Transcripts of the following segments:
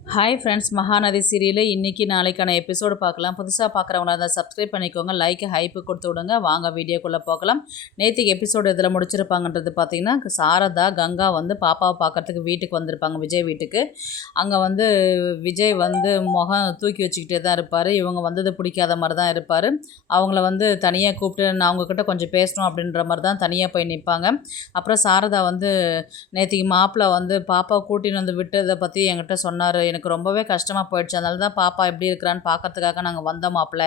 Hi friends, Mahanadi சீரியலில் இன்றைக்கி நாளைக்கான எபிசோடு பார்க்கலாம். புதுசாக பார்க்குறவங்களா இருந்தால் சப்ஸ்கிரைப் பண்ணிக்கோங்க, லைக்கு ஹைப்பு கொடுத்து விடுங்க. வாங்க வீடியோக்குள்ளே பார்க்கலாம். நேற்றுக்கு எபிசோடு இதில் முடிச்சிருப்பாங்கன்றது பார்த்திங்கன்னா, சாரதா கங்கா வந்து பாப்பாவை பார்க்குறதுக்கு வீட்டுக்கு வந்திருப்பாங்க, விஜய் வீட்டுக்கு. அங்கே வந்து விஜய் வந்து முகம் தூக்கி வச்சுக்கிட்டே தான் இருப்பார். இவங்க வந்தது பிடிக்காத மாதிரி தான் இருப்பார். அவங்கள வந்து தனியாக கூப்பிட்டு நான் அவங்கக்கிட்ட கொஞ்சம் பேசணும் அப்படின்ற மாதிரி தான் தனியாக போய் நிற்பாங்க. அப்புறம் சாரதா வந்து நேற்றுக்கு மாப்பிள்ளை வந்து பாப்பாவை கூட்டின்னு வந்து விட்டதை பற்றி என்கிட்ட சொன்னார். எனக்கு ரொம்பவே கஷ்டமாக போயிடுச்சு. அதனால தான் பாப்பா எப்படி இருக்கிறான்னு பார்க்கறதுக்காக நாங்கள் வந்தோம் மாப்பிள்ள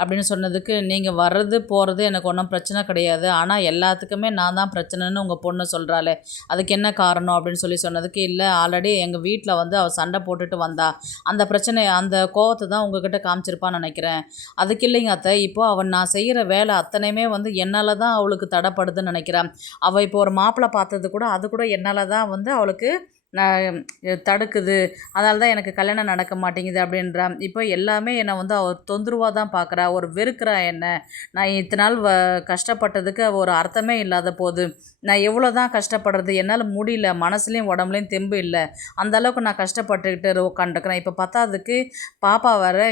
அப்படின்னு சொன்னதுக்கு, நீங்கள் வர்றது போகிறது எனக்கு ஒன்றும் பிரச்சனை கிடையாது, ஆனால் எல்லாத்துக்குமே நான் தான் பிரச்சனைன்னு உங்கள் பொண்ணு சொல்கிறாளே, அதுக்கு என்ன காரணம் அப்படின்னு சொன்னதுக்கு, இல்லை ஆல்ரெடி எங்கள் வீட்டில் வந்து அவள் சண்டை போட்டுட்டு வந்தா, அந்த பிரச்சனை அந்த கோவத்தை தான் உங்ககிட்ட காமிச்சிருப்பான்னு நினைக்கிறேன். அதுக்கு இல்லைங்க அத்தை, இப்போது அவன் நான் செய்கிற வேலை அத்தனையுமே வந்து என்னால் தான் அவளுக்கு தடைப்படுதுன்னு நினைக்கிறேன். அவள் இப்போ ஒரு மாப்பிள்ளை பார்த்தது கூட அது கூட என்னால் தான் வந்து அவளுக்கு நான் தடுக்குது. அதனால தான் எனக்கு கல்யாணம் நடக்க மாட்டேங்குது அப்படின்றா. இப்போ எல்லாமே என்னை வந்து அவள் தொந்தரவாக தான் பார்க்குறா, ஒரு வெறுக்கிறா என்ன. நான் இத்தனை நாள் கஷ்டப்பட்டதுக்கு ஒரு அர்த்தமே இல்லாத போது நான் எவ்வளோ தான் கஷ்டப்படுறது, என்னால் முடியல, மனசுலேயும் உடம்புலையும் தெம்பு இல்லை, அந்தளவுக்கு நான் கஷ்டப்பட்டுக்கிட்டு உட்காந்துருக்குறேன். இப்போ பத்தாவதுக்கு பாப்பா வர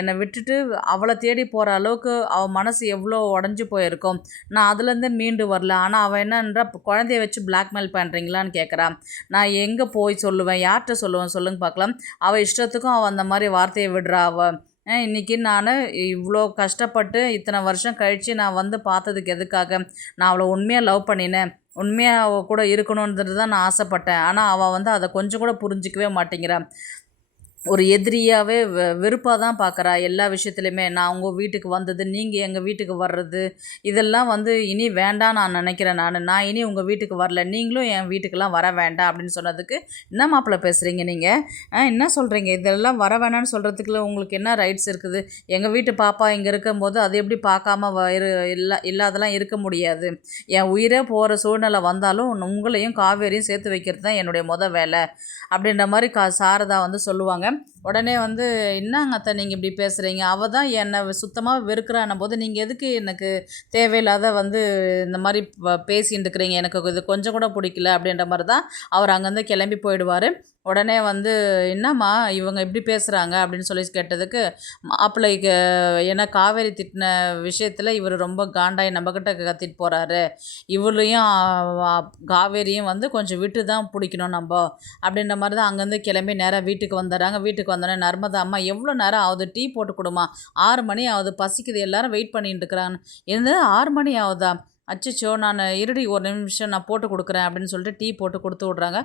என்னை விட்டுட்டு அவளை தேடி போகிற அளவுக்கு அவள் மனசு எவ்வளோ உடஞ்சி போயிருக்கும். நான் அதுலேருந்து மீண்டு வரல. ஆனால் அவள் என்னன்றா, குழந்தைய வச்சு பிளாக்மெயில் பண்ணுறீங்களான்னு கேட்குறா. நான் எங்கே போய் சொல்லுவேன், யார்கிட்ட சொல்லுவேன் சொல்லுங்க பார்க்கலாம். அவள் இஷ்டத்துக்கும் அவள் அந்த மாதிரி வார்த்தையை விடுறா. இன்றைக்கி நான் இவ்வளோ கஷ்டப்பட்டு இத்தனை வருஷம் கழித்து நான் வந்து பார்த்ததுக்கு எதுக்காக? நான் அவளை உண்மையாக லவ் பண்ணினேன், உண்மையாக அவள் கூட இருக்கணுன்றது தான் நான் ஆசைப்பட்டேன். ஆனால் அவள் வந்து அதை கொஞ்சம் கூட புரிஞ்சிக்கவே மாட்டேங்கிறா. ஒரு எதிரியாகவே வெறுப்பாக தான் பார்க்குறா எல்லா விஷயத்துலையுமே. நான் உங்கள் வீட்டுக்கு வந்தது, நீங்கள் எங்கள் வீட்டுக்கு வர்றது, இதெல்லாம் வந்து இனி வேண்டாம் நான் நினைக்கிறேன். நான் இனி உங்கள் வீட்டுக்கு வரல, நீங்களும் என் வீட்டுக்கெல்லாம் வர வேண்டாம் அப்படின்னு சொன்னதுக்கு, என்ன மாப்பிள்ளை பேசுகிறீங்க நீங்கள்? என்ன சொல்கிறீங்க? இதெல்லாம் வர வேணான்னு சொல்கிறதுக்குள்ள உங்களுக்கு என்ன ரைட்ஸ் இருக்குது? எங்கள் வீட்டு பாப்பா இங்கே இருக்கும்போது அது எப்படி பார்க்காம இல்லாதெல்லாம் இருக்க முடியாது. என் உயிரே போகிற சூழ்நிலை வந்தாலும் உங்களையும் காவேரியும் சேர்த்து வைக்கிறது தான் என்னுடைய வேலை அப்படின்ற மாதிரி சாரதா வந்து சொல்லுவாங்க. உடனே வந்து, என்னங்க அத்தை நீங்கள் இப்படி பேசுகிறீங்க, அவள் தான் என்னை சுத்தமாக வெறுக்கிறான போது நீங்கள் எதுக்கு எனக்கு தேவையில்லாத வந்து இந்த மாதிரி பேசிகிட்டு இருக்கிறீங்க, எனக்கு இது கொஞ்சம் கூட பிடிக்கல அப்படின்ற மாதிரி தான் அவர் அங்கேருந்து கிளம்பி போயிடுவார். உடனே வந்து, என்னம்மா இவங்க இப்படி பேசுகிறாங்க அப்படின்னு கேட்டதுக்கு, மாப்பிள்ளைக்கு ஏன்னா காவேரி திட்டின விஷயத்தில் இவர் ரொம்ப காண்டாய் நம்மக்கிட்ட கத்திட்டு போகிறாரு, இவளையும் காவேரியும் வந்து கொஞ்சம் விட்டு தான் பிடிக்கணும் நம்ம அப்படின்ற மாதிரி தான் அங்கேருந்து கிளம்பி நேராக வீட்டுக்கு வந்துடுறாங்க. வீட்டுக்கு வந்தோடனே, நர்மதா அம்மா எவ்வளோ நேரம் ஆகுது, டீ போட்டு கொடுமா, 6 மணி ஆகுது, பசிக்குது, எல்லாரும் வெயிட் பண்ணிட்டு இருக்கிறாங்க. என்னது 6 மணி ஆகுதா? அச்சச்சோ, நான் இருடி ஒரு நிமிஷம் நான் போட்டு கொடுக்குறேன் அப்படின்னு சொல்லிட்டு டீ போட்டு கொடுத்து விட்றாங்க.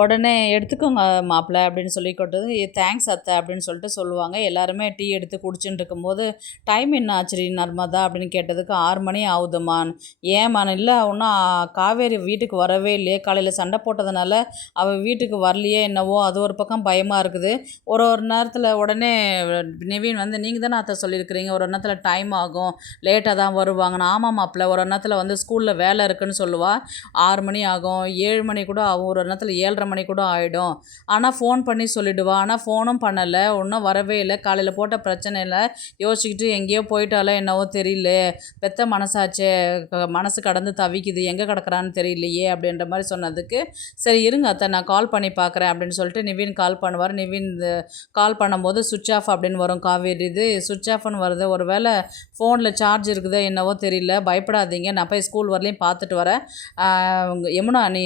உடனே எடுத்துக்கோங்க மாப்பிள்ளை அப்படின்னு சொல்லி கொட்டது, தேங்க்ஸ் அத்தை அப்படின்னு சொல்லிட்டு சொல்லுவாங்க. எல்லாருமே டீ எடுத்து குடிச்சுட்டு இருக்கும்போது, டைம் என்ன ஆச்சுரி நர்மதா அப்படின்னு கேட்டதுக்கு, 6 மணி ஆகுதுமான். ஏம்மான்? இல்லை ஒன்றும் காவேரி வீட்டுக்கு வரவே இல்லையே, காலையில் சண்டை போட்டதுனால அவள் வீட்டுக்கு வரலையே என்னவோ, அது ஒரு பக்கம் பயமாக இருக்குது. ஒரு ஒரு நேரத்தில் உடனே நிவின் வந்து, நீங்கள் தானே அத்தை சொல்லியிருக்கிறீங்க, ஒரு நேரத்தில் டைம் ஆகும், லேட்டாக தான் வருவாங்கன்னு. ஆமாம் மாப்பிள்ளை, ஒரு நேரத்தில் வந்து ஸ்கூலில் வேலை இருக்குதுன்னு சொல்லுவாள், 6 மணி ஆகும், 7 மணி கூட ஆகும், ஒரு நேரத்தில் 7:30 மணி கூட ஆகிடும். ஆனால் ஃபோன் பண்ணி சொல்லிவிடுவா. ஆனால் ஃபோனும் பண்ணலை, ஒன்றும் வரவே இல்லை. காலையில் போட்ட பிரச்சனையில் யோசிச்சுக்கிட்டு எங்கேயோ போயிட்டாலே என்னவோ தெரியல, பெத்த மனசாச்சே, மனசு கடந்து தவிக்குது, எங்கே கிடக்குறான்னு தெரியலையே அப்படின்ற மாதிரி சொன்னதுக்கு, சரி இருங்க அத்தை நான் கால் பண்ணி பார்க்குறேன் அப்படின்னு சொல்லிட்டு நிவின் கால் பண்ணுவார். நிவின் கால் பண்ணும்போது சுவிட்ச் ஆஃப் அப்படின்னு வரும். காவேரி இது சுவிட்ச் ஆஃப்னு வருது, ஒரு வேளை ஃபோனில் சார்ஜ் இருக்குதோ என்னவோ தெரியல, பயப்படாதீங்க, நான் போய் ஸ்கூல் வரலையும் பார்த்துட்டு வரேன். யமுனா நீ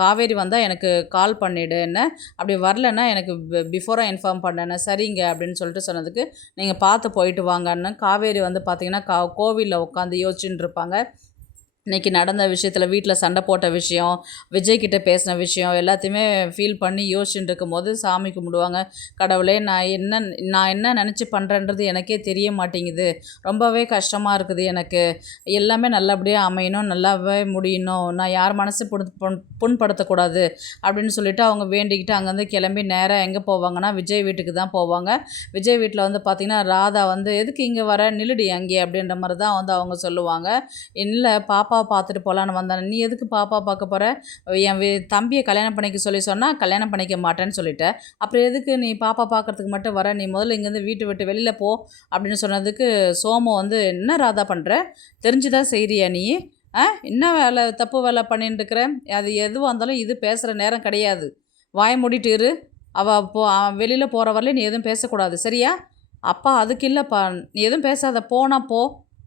காவேரி வந்தால் எனக்கு கால் பண்ணிவிடு, என்ன அப்படி வரலன்னா எனக்கு பிஃபோராக இன்ஃபார்ம் பண்ணேன்னு. சரிங்க அப்படின்னு சொல்லிட்டு சொன்னதுக்கு, நீங்கள் பார்த்து போயிட்டு வாங்கன்னு. காவேரி வந்து பார்த்திங்கன்னா கோவிலில் உட்காந்து யோசிச்சுட்டு இருப்பாங்க. இன்றைக்கி நடந்த விஷயத்தில், வீட்டில் சண்டை போட்ட விஷயம், விஜய்கிட்ட பேசின விஷயம் எல்லாத்தையுமே ஃபீல் பண்ணி யோசிச்சுட்டு இருக்கும்போது சாமி கும்பிடுவாங்க. கடவுளே, நான் என்ன நினச்சி பண்ணுறேன்றது எனக்கே தெரிய மாட்டேங்குது, ரொம்பவே கஷ்டமாக இருக்குது எனக்கு, எல்லாமே நல்லபடியாக அமையணும், நல்லாவே முடியணும், நான் யார் மனசு புண்படுத்தக்கூடாது அப்படின்னு சொல்லிவிட்டு அவங்க வேண்டிக்கிட்டு அங்கேருந்து கிளம்பி நேராக எங்கே போவாங்கன்னா விஜய் வீட்டுக்கு தான் போவாங்க. விஜய் வீட்டில் வந்து பார்த்திங்கன்னா ராதா வந்து, எதுக்கு இங்கே வர, நில்லுடி அங்கே அப்படின்ற மாதிரி தான் வந்து அவங்க சொல்லுவாங்க. இல்லை பாப்பாவை பார்த்துட்டு போகலான்னு வந்தேன். நீ எதுக்கு பாப்பா பார்க்க போகிற, என் தம்பியை கல்யாணம் பண்ணிக்க சொன்னால் கல்யாணம் பண்ணிக்க மாட்டேன்னு சொல்லிட்டேன், அப்புறம் எதுக்கு நீ பாப்பா பார்க்குறதுக்கு மட்டும் வர, நீ முதல்ல இங்கேருந்து வீட்டை விட்டு வெளியில் போ அப்படின்னு சொன்னதுக்கு, சோமு வந்து, என்ன ராதா பண்ணுற, தெரிஞ்சுதான் செய்கிறியா நீ, என்ன வேலை தப்பு வேலை பண்ணிட்டு இருக்கிற, அது எதுவாக இருந்தாலும் இது பேசுகிற நேரம் கிடையாது, வாய் மூடிட்டு இரு, வெளியில் போகிற வரலையும் நீ எதுவும் பேசக்கூடாது சரியா? அப்பா அதுக்கு இல்லைப்பா, நீ எதுவும் பேசாத, போனா போ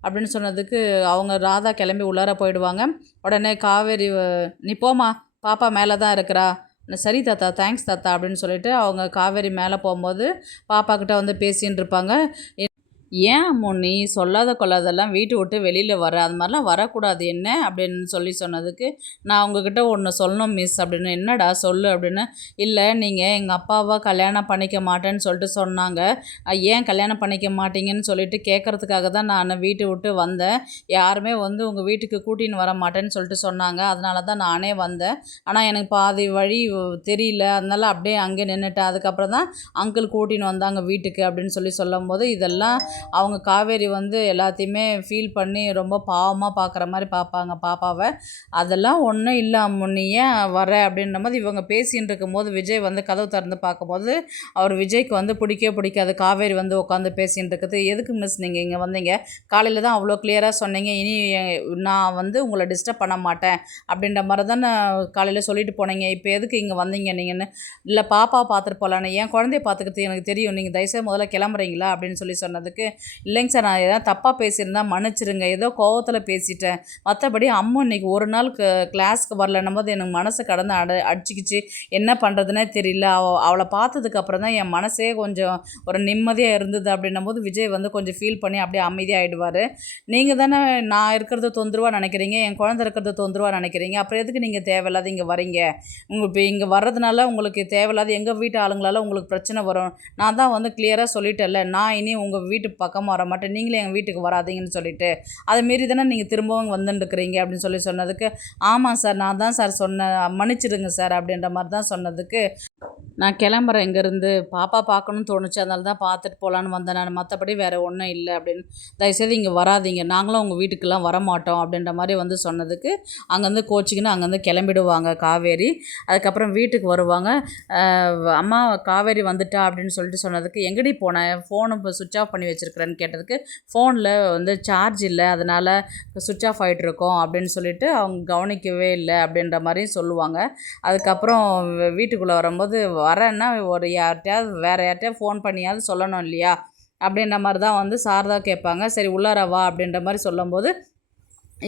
அப்படின்னு சொன்னதுக்கு அவங்க ராதா கிளம்பி உள்ளார போயிடுவாங்க. உடனே காவேரி நீ போம்மா, பாப்பா மேலே தான் இருக்கிறா. சரி தாத்தா, தேங்க்ஸ் தாத்தா அப்படின்னு சொல்லிட்டு அவங்க காவேரி மேலே போகும்போது பாப்பா கிட்ட வந்து பேசின்னு இருப்பாங்க. ஏன் அம்மு நீ சொல்லாத கொள்ளாதெல்லாம் வீட்டை விட்டு வெளியில் வர, அது மாதிரிலாம் வரக்கூடாது என்ன அப்படின்னு சொன்னதுக்கு, நான் உங்ககிட்ட ஒன்று சொல்லணும் மிஸ் அப்படின்னு. என்னடா சொல்லு அப்படின்னு. இல்லை நீங்கள் எங்கள் அப்பாவை கல்யாணம் பண்ணிக்க மாட்டேன்னு சொல்லிட்டு சொன்னாங்க. ஏன் கல்யாணம் பண்ணிக்க மாட்டீங்கன்னு சொல்லிட்டு கேட்குறதுக்காக தான் நான் வீட்டை விட்டு வந்தேன். யாருமே வந்து உங்கள் வீட்டுக்கு கூட்டின்னு வர மாட்டேன்னு சொல்லிட்டு சொன்னாங்க. அதனால தான் நானே வந்தேன். ஆனால் எனக்கு பாதி வழி தெரியல, அதனால அப்படியே அங்கே நின்றுட்டேன். அதுக்கப்புறம் தான் அங்கிள் கூட்டின்னு வந்தாங்க வீட்டுக்கு அப்படின்னு சொல்லும்போது இதெல்லாம் அவங்க காவேரி வந்து எல்லாத்தையுமே ஃபீல் பண்ணி ரொம்ப பாவமாக பார்க்குற மாதிரி பார்ப்பாங்க பாப்பாவை. அதெல்லாம் ஒன்றும் இல்லை அம்மு, நீ ஏன் வர அப்படின்ற மாதிரி இவங்க பேசின்னு இருக்கும்போது விஜய் வந்து கதவு திறந்து பார்க்கும்போது அவர் விஜய்க்கு வந்து பிடிக்காது. காவேரி வந்து உட்காந்து பேசின்னு இருக்குது. எதுக்கு மிஸ் நீங்கள் இங்கே வந்தீங்க? காலையில் தான் அவ்வளோ கிளியராக சொன்னீங்க, இனி நான் வந்து உங்களை டிஸ்டர்ப் பண்ண மாட்டேன் அப்படின்ற மாதிரி தானே காலையில் சொல்லிட்டு போனீங்க. இப்போ எதுக்கு இங்கே வந்தீங்க நீங்கன்னு? இல்லை பாப்பா பார்த்துட்டு போகலான்னு, என் குழந்தைய பார்த்துக்கிறது எனக்கு தெரியும், நீங்கள் தயவுசெய்து முதல்ல கிளம்புறீங்களா அப்படின்னு சொன்னதுக்கு, இல்லைங்க சார், நான் எதாவது தப்பாக பேசியிருந்தா மன்னிச்சிருங்க, ஏதோ கோவத்தில் பேசிட்டேன், மற்றபடி அம்மா இன்றைக்கி ஒரு நாள் கிளாஸ்க்கு வரலன்னும் போது எனக்கு மனசு கடந்து அடிச்சிக்கிச்சு, என்ன பண்ணுறதுனே தெரியல. அவளை பார்த்ததுக்கப்புறம் தான் என் மனசே கொஞ்சம் ஒரு நிம்மதியாக இருந்தது அப்படின்னும் போது விஜய் வந்து கொஞ்சம் ஃபீல் பண்ணி அப்படியே அமைதியாகிடுவார். நீங்கள் தானே நான் இருக்கிறத தொந்தரவாக நினைக்கிறீங்க, என் குழந்தை இருக்கிறத தொந்தரவாக நினைக்கிறீங்க, அப்புறம் எதுக்கு நீங்கள் தேவையில்லாத இங்கே வரீங்க? இப்போ இங்கே வர்றதுனால உங்களுக்கு தேவையில்லாத எங்கள் வீட்டு ஆளுங்களால் உங்களுக்கு பிரச்சனை வரும். நான் தான் வந்து கிளியராக சொல்லிட்டேன்ல, நான் இனி உங்கள் வீட்டு பக்கம் வர மாட்டேன், நீங்களே எங்கள் வீட்டுக்கு வராதீங்கன்னு சொல்லிட்டு, அதை மீறி தானே நீங்கள் திரும்பவும் வந்துட்டுருக்கிறீங்க அப்படின்னு சொன்னதுக்கு, ஆமாம் சார், நான் தான் சார் சொன்னேன், மன்னிச்சிடுங்க சார் அப்படின்ற மாதிரி தான் சொன்னதுக்கு, நான் கிளம்புறேன் இங்கேருந்து, பாப்பா பார்க்கணுன்னு தோணுச்சு, அதனால தான் பார்த்துட்டு போகலான்னு வந்தேன் நான், மற்றபடி வேறு ஒன்றும் இல்லை அப்படின்னு, தயவுசெய்து இங்கே வராதிங்க, நாங்களும் உங்கள் வீட்டுக்கெல்லாம் வரமாட்டோம் அப்படின்ற மாதிரி வந்து சொன்னதுக்கு அங்கேருந்து கோச்சிக்கின்னு அங்கேருந்து கிளம்பிடுவாங்க காவேரி. அதுக்கப்புறம் வீட்டுக்கு வருவாங்க. அம்மா காவேரி வந்துட்டா அப்படின்னு சொல்லிட்டு சொன்னதுக்கு, எங்கடி போனேன், ஃபோனு இப்போ சுவிட்ச் ஆஃப் பண்ணி வச்சுருக்கிறேன்னு கேட்டதுக்கு, ஃபோனில் வந்து சார்ஜ் இல்லை, அதனால் சுவிட்ச் ஆஃப் ஆகிட்ருக்கோம் அப்படின்னு சொல்லிட்டு அவங்க கவனிக்கவே இல்லை அப்படின்ற மாதிரியும் சொல்லுவாங்க. அதுக்கப்புறம் வீட்டுக்குள்ளே வரும்போது, வரேன்னா ஒரு வேறு யார்கிட்டயாவது ஃபோன் பண்ணியாவது சொல்லணும் இல்லையா அப்படின்ற மாதிரி தான் வந்து சாரதா கேட்பாங்க. சரி உள்ளார வா அப்படின்ற மாதிரி சொல்லும்போது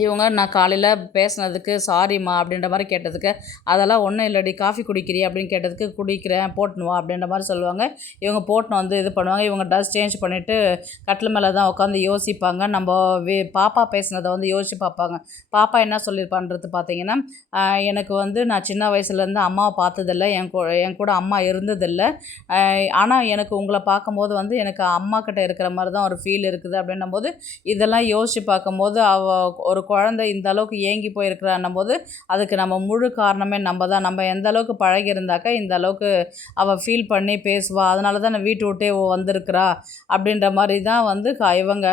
இவங்க, நான் காலையில் பேசுனதுக்கு சாரிம்மா அப்படின்ற மாதிரி கேட்டதுக்கு, அதெல்லாம் ஒன்றும் இல்லடி, காஃபி குடிக்கிறியா அப்படின்னு கேட்டதுக்கு, குடிக்கிறேன், போட்டுன்னு வா அப்படின்ற மாதிரி சொல்லுவாங்க. இவங்க போட்டுன்னு வந்து இது பண்ணுவாங்க. இவங்க ட்ரெஸ் சேஞ்ச் பண்ணிவிட்டு கட்டில் மேலே தான் உட்காந்து யோசிப்பாங்க. நம்ம பாப்பா பேசுனதை வந்து யோசிச்சு பார்ப்பாங்க. பாப்பா என்ன சொல்லியிருப்பான்றது பார்த்தீங்கன்னா, எனக்கு வந்து நான் சின்ன வயசுலேருந்து அம்மாவை பார்த்ததில்ல, என் கூட அம்மா இருந்ததில்லை, ஆனால் எனக்கு உங்களை பார்க்கும்போது வந்து எனக்கு அம்மா கிட்ட இருக்கிற மாதிரி தான் ஒரு ஃபீல் இருக்குது அப்படின்னும் போது, இதெல்லாம் யோசித்து பார்க்கும்போது ஒரு குழந்தை இந்த அளவுக்கு ஏங்கி போயிருக்கிறான்னும் போது அதுக்கு நம்ம முழு காரணமே நம்ம தான். நம்ம எந்த அளவுக்கு பழகியிருந்தாக்கா இந்த அளவுக்கு அவள் ஃபீல் பண்ணி பேசுவாள், அதனால தான் நான் வீட்டு விட்டே வந்திருக்கிறா அப்படின்ற மாதிரி தான் வந்து இவங்க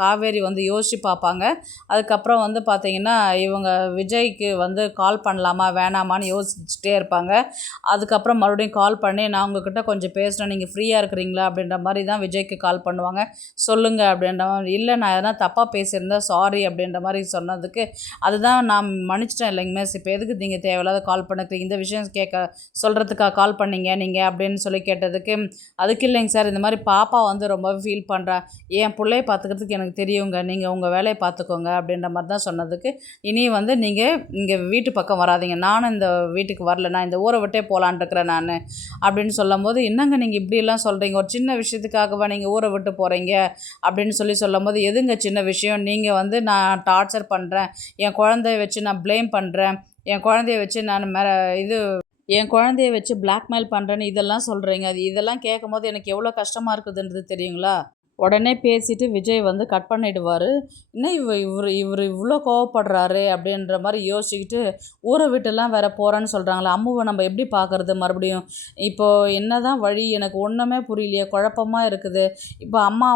காவேரி வந்து யோசிச்சு பார்ப்பாங்க. அதுக்கப்புறம் வந்து பார்த்திங்கன்னா இவங்க விஜய்க்கு வந்து கால் பண்ணலாமா வேணாமான்னு யோசிச்சுட்டே இருப்பாங்க. அதுக்கப்புறம் மறுபடியும் கால் பண்ணி, நான் உங்ககிட்ட கொஞ்சம் பேசணும், நீங்கள் ஃப்ரீயாக இருக்கிறீங்களா அப்படின்ற மாதிரி தான் விஜய்க்கு கால் பண்ணுவாங்க. சொல்லுங்கள் அப்படின்ற மாதிரி. இல்லை, நான் எதனா தப்பாக பேசியிருந்தேன், சாரி அப்படின்ற மாதிரி சொன்னதுக்கு, அதுதான் நான் மன்னிச்சிட்டேன் இல்லைங்க மிஸ், இப்போ எதுக்கு நீங்கள் தேவையில்லாத கால் பண்ணுறீங்க, இந்த விஷயம் சொல்கிறதுக்காக கால் பண்ணீங்க நீங்கள் அப்படின்னு சொல்லி கேட்டதுக்கு, அதுக்கு இல்லைங்க சார், இந்த மாதிரி பாப்பா வந்து ரொம்ப ஃபீல் பண்ணுறா, என் பிள்ளைய பார்த்துக்கிறதுக்கு எனக்கு தெரியுங்க, நீங்கள் உங்கள் வேலையை பார்த்துக்கோங்க அப்படின்ற மாதிரி தான் சொன்னதுக்கு, இனி வந்து நீங்கள் இங்கே வீட்டு பக்கம் வராதிங்க, நானும் இந்த வீட்டுக்கு வரல, நான் இந்த ஊரை விட்டே போகலான்ட்டுருக்கிறேன் நான் அப்படின்னு சொல்லும்போது, என்னங்க நீங்கள் இப்படியெல்லாம் சொல்கிறீங்க, ஒரு சின்ன விஷயத்துக்காகவா நீங்கள் ஊரை விட்டு போகிறீங்க அப்படின்னு சொல்லும்போது, எதுங்க சின்ன விஷயம், நீங்கள் வந்து நான் டார்ச்சர் பண்ணுறேன், என் குழந்தைய வச்சு நான் ப்ளேம் பண்ணுறேன், என் குழந்தைய வச்சு நான் என் குழந்தைய வச்சு பிளாக்மெயில் பண்ணுறேன்னு இதெல்லாம் சொல்கிறீங்க, இதெல்லாம் கேட்கும்போது எனக்கு எவ்வளோ கஷ்டமாக இருக்குதுன்றது தெரியுங்களா? உடனே பேசிட்டு விஜய் வந்து கட் பண்ணிவிடுவார். என்ன இவர் இவ்வளோ கோவப்படுறாரு அப்படின்ற மாதிரி யோசிச்சுக்கிட்டு, ஊரை விட்டுலாம் வேறு போகிறேன்னு சொல்கிறாங்களே, அம்முவை நம்ம எப்படி பார்க்குறது மறுபடியும், இப்போது என்ன தான் வழி, எனக்கு ஒன்றுமே புரியலையே, குழப்பமாக இருக்குது. இப்போ அம்மா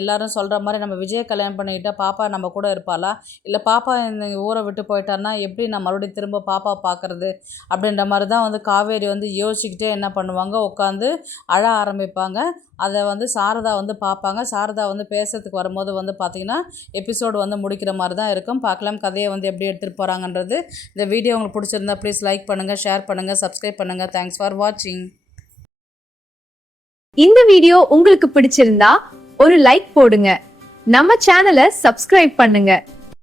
எல்லோரும் சொல்கிற மாதிரி நம்ம விஜயை கல்யாணம் பண்ணிக்கிட்டால் பாப்பா நம்ம கூட இருப்பாளா, இல்லை பாப்பா இந்த ஊரை விட்டு போயிட்டான்னா எப்படி நான் மறுபடியும் திரும்ப பாப்பா பார்க்குறது அப்படின்ற மாதிரி தான் வந்து காவேரி வந்து யோசிச்சுக்கிட்டே என்ன பண்ணுவாங்க, உட்காந்து அழ ஆரம்பிப்பாங்க. அதை வந்து சாரதா வந்து பார்ப்பாங்க. சாரதா வந்து பேசுறதுக்கு வரும்போது வந்து பார்த்திங்கன்னா எபிசோடு வந்து முடிக்கிற மாதிரி தான் இருக்கும். பார்க்கலாம் கதையை வந்து எப்படி எடுத்துகிட்டு போகிறாங்கன்றது. இந்த வீடியோ உங்களுக்கு பிடிச்சிருந்தா ப்ளீஸ் லைக் பண்ணுங்கள், ஷேர் பண்ணுங்கள், சப்ஸ்கிரைப் பண்ணுங்கள். தேங்க்ஸ் ஃபார் வாட்சிங். இந்த வீடியோ உங்களுக்கு பிடிச்சிருந்தா ஒரு லைக் போடுங்க, நம்ம சேனலை சப்ஸ்கிரைப் பண்ணுங்க.